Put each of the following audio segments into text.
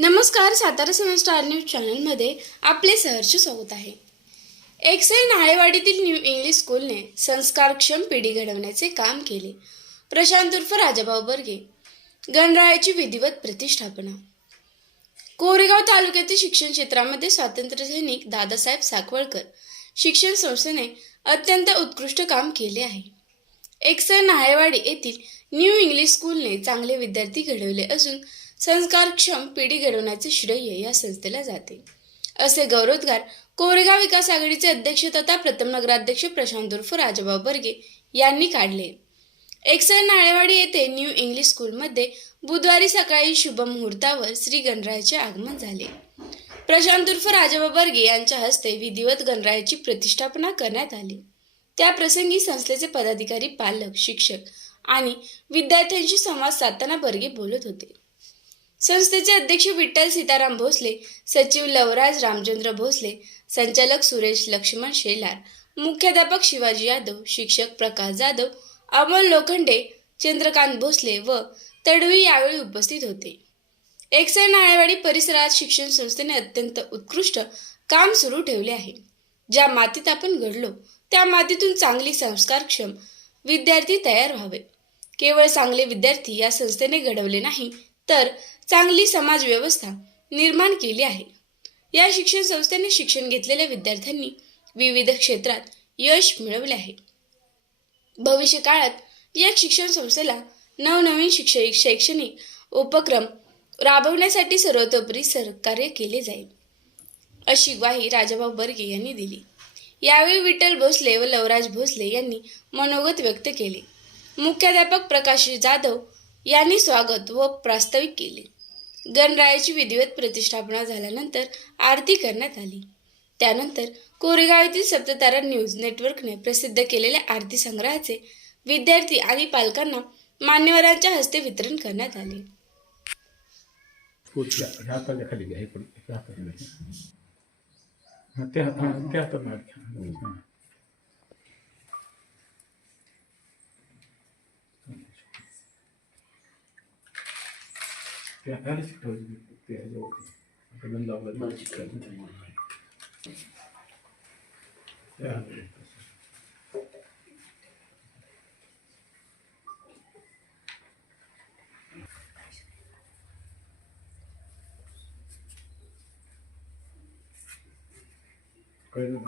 नमस्कार सातारा सेवन star news चॅनलमध्ये आपले सहर्ष स्वागत आहे. एक्सेल नाळेवाडीतील न्यू इंग्लिश स्कूलने संस्कारक्षम पिढी घडवण्याचे काम केले. प्रशांत उर्फ राजाभाऊ बर्गे गणरायाची विधिवत प्रतिष्ठापना. कोरेगाव तालुक्यातील शिक्षण क्षेत्रामध्ये स्वातंत्र्यसैनिक दादासाहेब साकवळकर शिक्षण संस्थेने अत्यंत उत्कृष्ट काम केले आहे. एक्सेल नाळेवाडी येथील न्यू इंग्लिश स्कूलने चांगले विद्यार्थी घडवले असून संस्कारक्षम पिढी घडवण्याचे श्रेय या संस्थेला जाते. असे गौरवोद्गार कोरेगाव विकास आघाडीचे अध्यक्ष तथा प्रथम नगराध्यक्ष प्रशांत उर्फ राजाभाऊ बर्गे यांनी काढले. एक्सर नाळेवाडी येथे न्यू इंग्लिश स्कूलमध्ये बुधवारी सकाळी शुभ मुहूर्तावर श्री गणरायाचे आगमन झाले. प्रशांत उर्फ राजाभाऊ बर्गे यांच्या हस्ते विधिवत गणरायाची प्रतिष्ठापना करण्यात आली. त्याप्रसंगी संस्थेचे पदाधिकारी पालक शिक्षक आणि विद्यार्थ्यांशी संवाद साधताना बर्गे बोलत होते. संस्थेचे अध्यक्ष विठ्ठल सीताराम भोसले सचिव लवराज रामचंद्र भोसले संचालक सुरेश लक्ष्मण शेलार मुख्याध्यापक शिवाजी यादव शिक्षक प्रकाश जाधव अमोल लोखंडे चंद्रकांत भोसले व तडवी यावेळी उपस्थित होते. एकसर नाळेवाडी परिसरात शिक्षण संस्थेने अत्यंत उत्कृष्ट काम सुरू ठेवले आहे. ज्या मातीत आपण घडलो त्या मातीतून चांगली संस्कारक्षम विद्यार्थी तयार व्हावे. केवळ चांगले विद्यार्थी या संस्थेने घडवले नाही तर चांगली समाजव्यवस्था निर्माण केली आहे. या शिक्षण संस्थेने शिक्षण घेतलेल्या विद्यार्थ्यांनी विविध क्षेत्रात यश मिळवले आहे. भविष्य काळात या शिक्षण संस्थेला नवनवीन शिक्षक शैक्षणिक उपक्रम राबवण्यासाठी सर्वतोपरी सहकार्य केले जाईल अशी ग्वाही राजाभाऊ बर्गे यांनी दिली. यावेळी विठ्ठल भोसले व लवराज भोसले यांनी मनोगत व्यक्त केले. मुख्याध्यापक प्रकाश जाधव यांनी स्वागत व प्रास्ताविक केले. गणरायाची विधिवत प्रतिष्ठापना झाल्यानंतर आरती करण्यात आली. त्यानंतर कोरेगाव येथील सप्ततारा न्यूज नेटवर्कने प्रसिद्ध केलेल्या आरती संग्रहाचे विद्यार्थी आणि पालकांना मान्यवरांच्या हस्ते वितरण करण्यात आले. ह्या Ya her iki gözlü diye yok. Ben de avladım. Yani. Kaydı.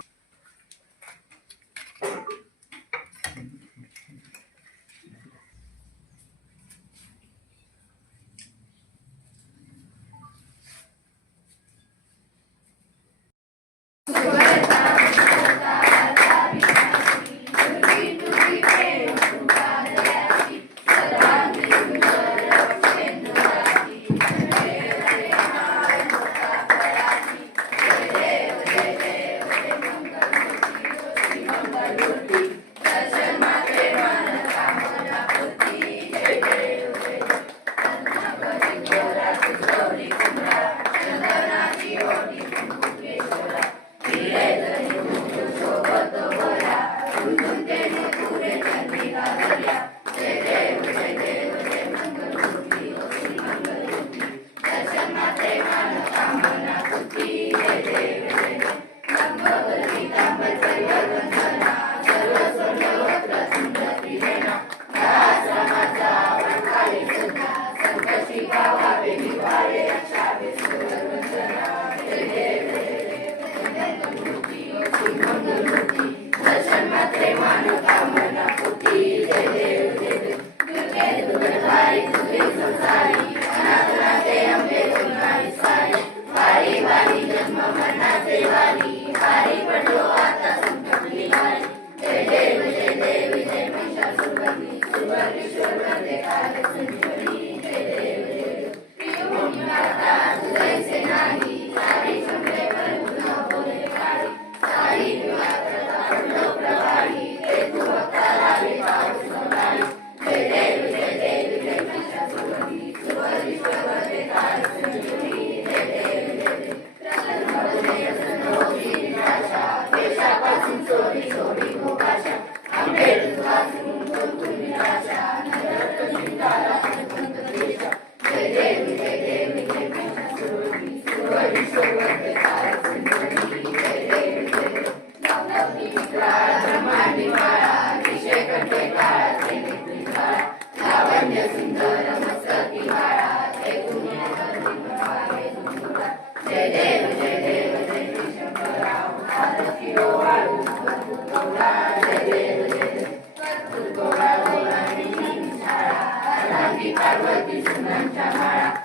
हा, त्या हातात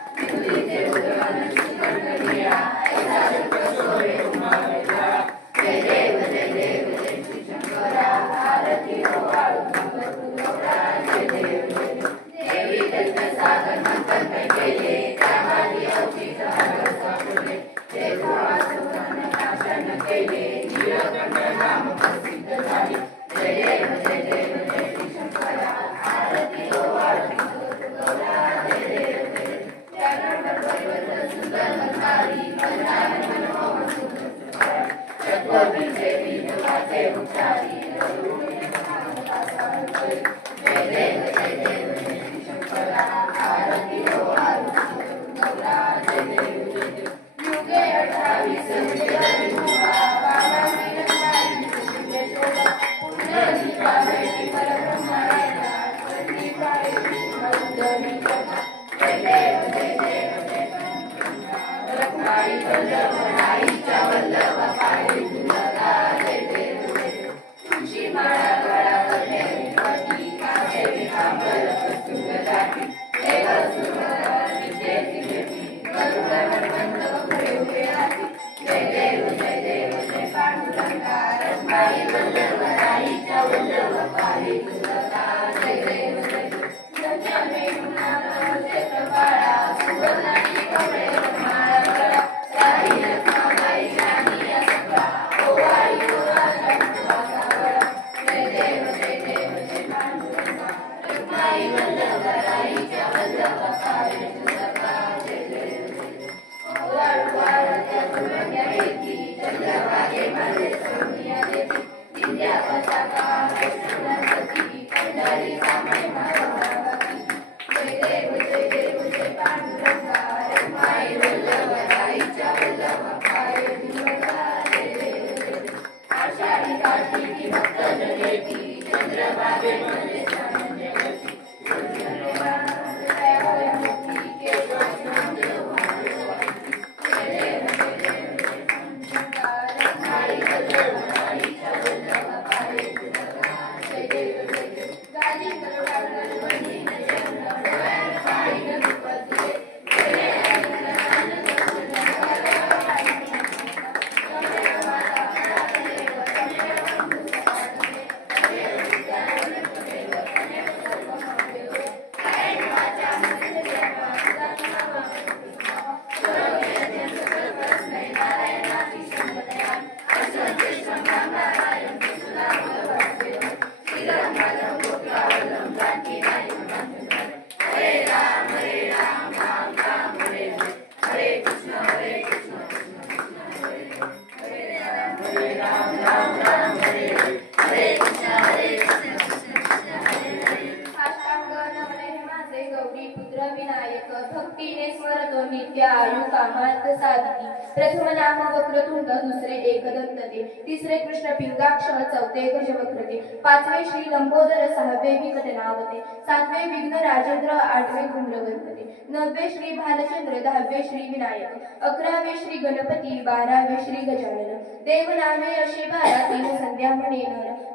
कामार्थ प्रथम नाम वक्रतुंड दुसरे एकदंत ते तिसरे कृष्ण पिंगाक्ष चौथे गजवक्रते. पाचवे श्री लंबोदर सहावे विकटनावते. सातवे विघ्न राजेंद्र आठवे धूम्रगणपती नववे श्री भालचंद्र दहावे श्री विनायक. अकरावे श्री गणपती बारावे श्री गजानन. देवनामे असे बारा तीन संध्या म्हणे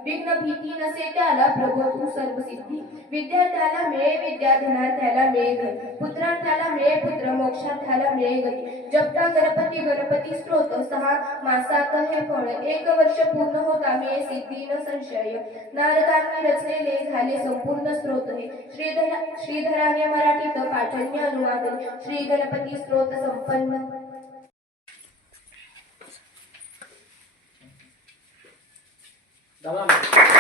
विघ्न भीती नसे त्याला प्रभो तू सर्व सिद्धी विद्यार्थ्याला मिळे विद्या धनार्थ्याला मिळे धन. पुत्रार्थ्याला मिळे पुत्र मोक्षार्थ्याला मिळे गती. जपता गणपती गणपती स्त्रोत सहा मासात हे फळ. एक वर्ष पूर्ण होता मिळे सिद्धी न संशय. नारदांनी रचलेले झाले संपूर्ण स्त्रोत हे. श्रीधर श्रीधराने मराठीत पाठण्य अनुवादन. श्री गणपती स्त्रोत संपन्न. Devam edelim.